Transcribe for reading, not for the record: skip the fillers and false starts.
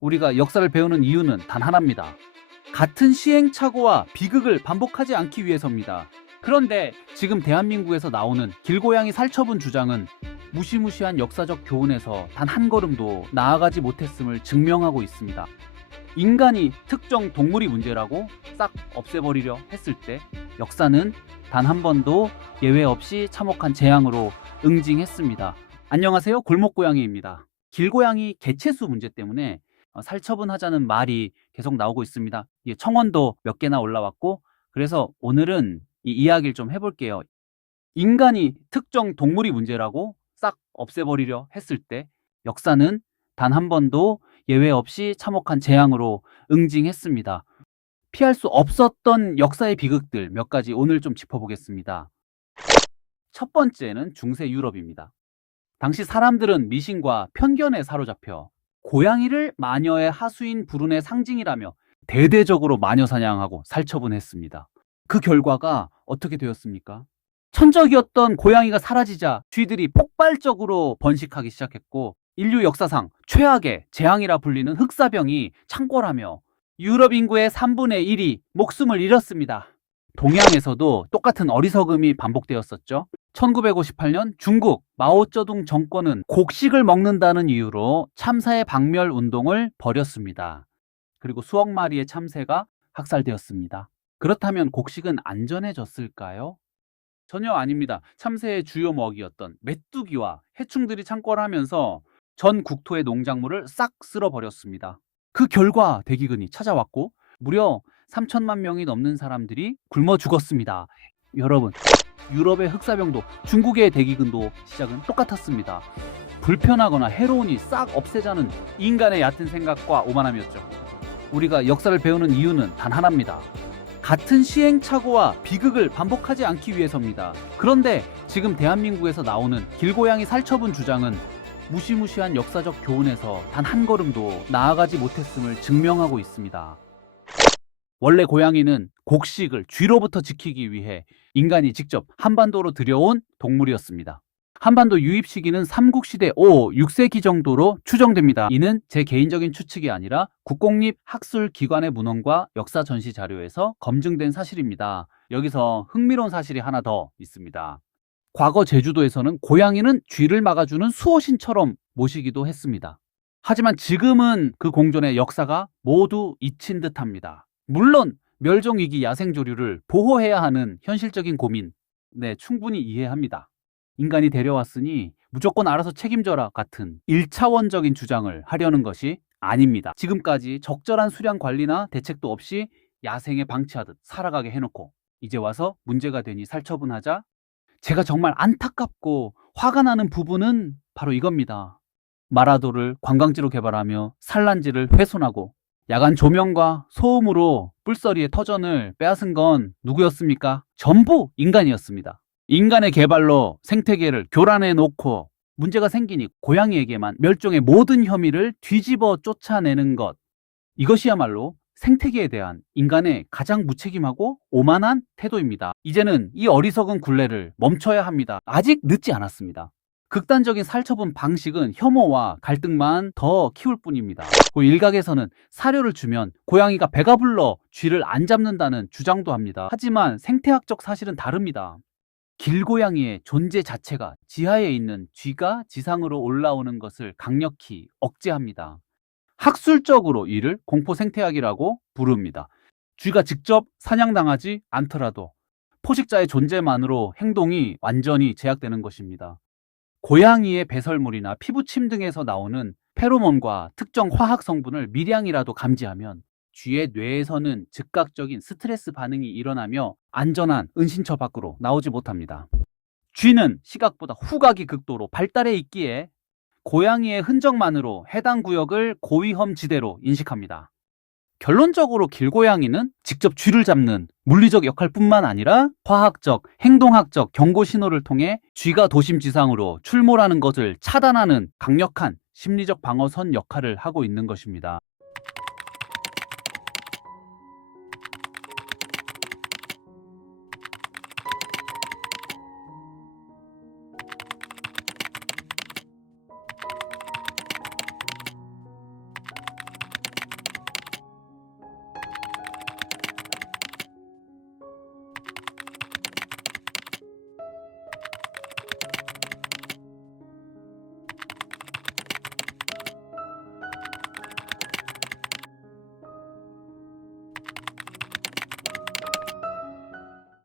우리가 역사를 배우는 이유는 단 하나입니다. 같은 시행착오와 비극을 반복하지 않기 위해서입니다. 그런데 지금 대한민국에서 나오는 길고양이 살처분 주장은 무시무시한 역사적 교훈에서 단 한 걸음도 나아가지 못했음을 증명하고 있습니다. 인간이 특정 동물이 문제라고 싹 없애버리려 했을 때 역사는 단 한 번도 예외 없이 참혹한 재앙으로 응징했습니다. 안녕하세요, 골목고양이입니다. 길고양이 개체수 문제 때문에 살처분하자는 말이 계속 나오고 있습니다. 청원도 몇 개나 올라왔고, 그래서 오늘은 이 이야기를 좀 해볼게요. 인간이 특정 동물이 문제라고 싹 없애버리려 했을 때 역사는 단 한 번도 예외 없이 참혹한 재앙으로 응징했습니다. 피할 수 없었던 역사의 비극들 몇 가지 오늘 좀 짚어보겠습니다. 첫 번째는 중세 유럽입니다. 당시 사람들은 미신과 편견에 사로잡혀 고양이를 마녀의 하수인 불운의 상징이라며 대대적으로 마녀 사냥하고 살처분했습니다. 그 결과가 어떻게 되었습니까? 천적이었던 고양이가 사라지자 쥐들이 폭발적으로 번식하기 시작했고, 인류 역사상 최악의 재앙이라 불리는 흑사병이 창궐하며 유럽 인구의 3분의 1이 목숨을 잃었습니다. 동양에서도 똑같은 어리석음이 반복되었었죠. 1958년 중국 마오쩌둥 정권은 곡식을 먹는다는 이유로 참새의 박멸 운동을 벌였습니다. 그리고 수억 마리의 참새가 학살되었습니다. 그렇다면 곡식은 안전해졌을까요? 전혀 아닙니다. 참새의 주요 먹이였던 메뚜기와 해충들이 창궐하면서 전 국토의 농작물을 싹 쓸어버렸습니다. 그 결과 대기근이 찾아왔고 무려 3천만 명이 넘는 사람들이 굶어 죽었습니다. 여러분, 유럽의 흑사병도 중국의 대기근도 시작은 똑같았습니다. 불편하거나 해로우니 싹 없애자는 인간의 얕은 생각과 오만함이었죠. 우리가 역사를 배우는 이유는 단 하나입니다. 같은 시행착오와 비극을 반복하지 않기 위해서입니다. 그런데 지금 대한민국에서 나오는 길고양이 살처분 주장은 무시무시한 역사적 교훈에서 단 한 걸음도 나아가지 못했음을 증명하고 있습니다. 원래 고양이는 곡식을 쥐로부터 지키기 위해 인간이 직접 한반도로 들여온 동물이었습니다. 한반도 유입 시기는 삼국시대 5, 6세기 정도로 추정됩니다. 이는 제 개인적인 추측이 아니라 국공립학술기관의 문헌과 역사 전시 자료에서 검증된 사실입니다. 여기서 흥미로운 사실이 하나 더 있습니다. 과거 제주도에서는 고양이는 쥐를 막아주는 수호신처럼 모시기도 했습니다. 하지만 지금은 그 공존의 역사가 모두 잊힌 듯합니다. 물론 멸종위기 야생조류를 보호해야 하는 현실적인 고민, 충분히 이해합니다. 인간이 데려왔으니 무조건 알아서 책임져라 같은 1차원적인 주장을 하려는 것이 아닙니다. 지금까지 적절한 수량 관리나 대책도 없이 야생에 방치하듯 살아가게 해놓고 이제 와서 문제가 되니 살처분하자. 제가 정말 안타깝고 화가 나는 부분은 바로 이겁니다. 마라도를 관광지로 개발하며 산란지를 훼손하고 야간 조명과 소음으로 뿔서리의 터전을 빼앗은 건 누구였습니까? 전부 인간이었습니다. 인간의 개발로 생태계를 교란해 놓고 문제가 생기니 고양이에게만 멸종의 모든 혐의를 뒤집어 쫓아내는 것, 이것이야말로 생태계에 대한 인간의 가장 무책임하고 오만한 태도입니다. 이제는 이 어리석은 굴레를 멈춰야 합니다. 아직 늦지 않았습니다. 극단적인 살처분 방식은 혐오와 갈등만 더 키울 뿐입니다. 일각에서는 사료를 주면 고양이가 배가 불러 쥐를 안 잡는다는 주장도 합니다. 하지만 생태학적 사실은 다릅니다. 길고양이의 존재 자체가 지하에 있는 쥐가 지상으로 올라오는 것을 강력히 억제합니다. 학술적으로 이를 공포생태학이라고 부릅니다. 쥐가 직접 사냥당하지 않더라도 포식자의 존재만으로 행동이 완전히 제약되는 것입니다. 고양이의 배설물이나 피부침 등에서 나오는 페로몬과 특정 화학 성분을 미량이라도 감지하면 쥐의 뇌에서는 즉각적인 스트레스 반응이 일어나며 안전한 은신처 밖으로 나오지 못합니다. 쥐는 시각보다 후각이 극도로 발달해 있기에 고양이의 흔적만으로 해당 구역을 고위험 지대로 인식합니다. 결론적으로 길고양이는 직접 쥐를 잡는 물리적 역할뿐만 아니라 화학적, 행동학적 경고 신호를 통해 쥐가 도심 지상으로 출몰하는 것을 차단하는 강력한 심리적 방어선 역할을 하고 있는 것입니다.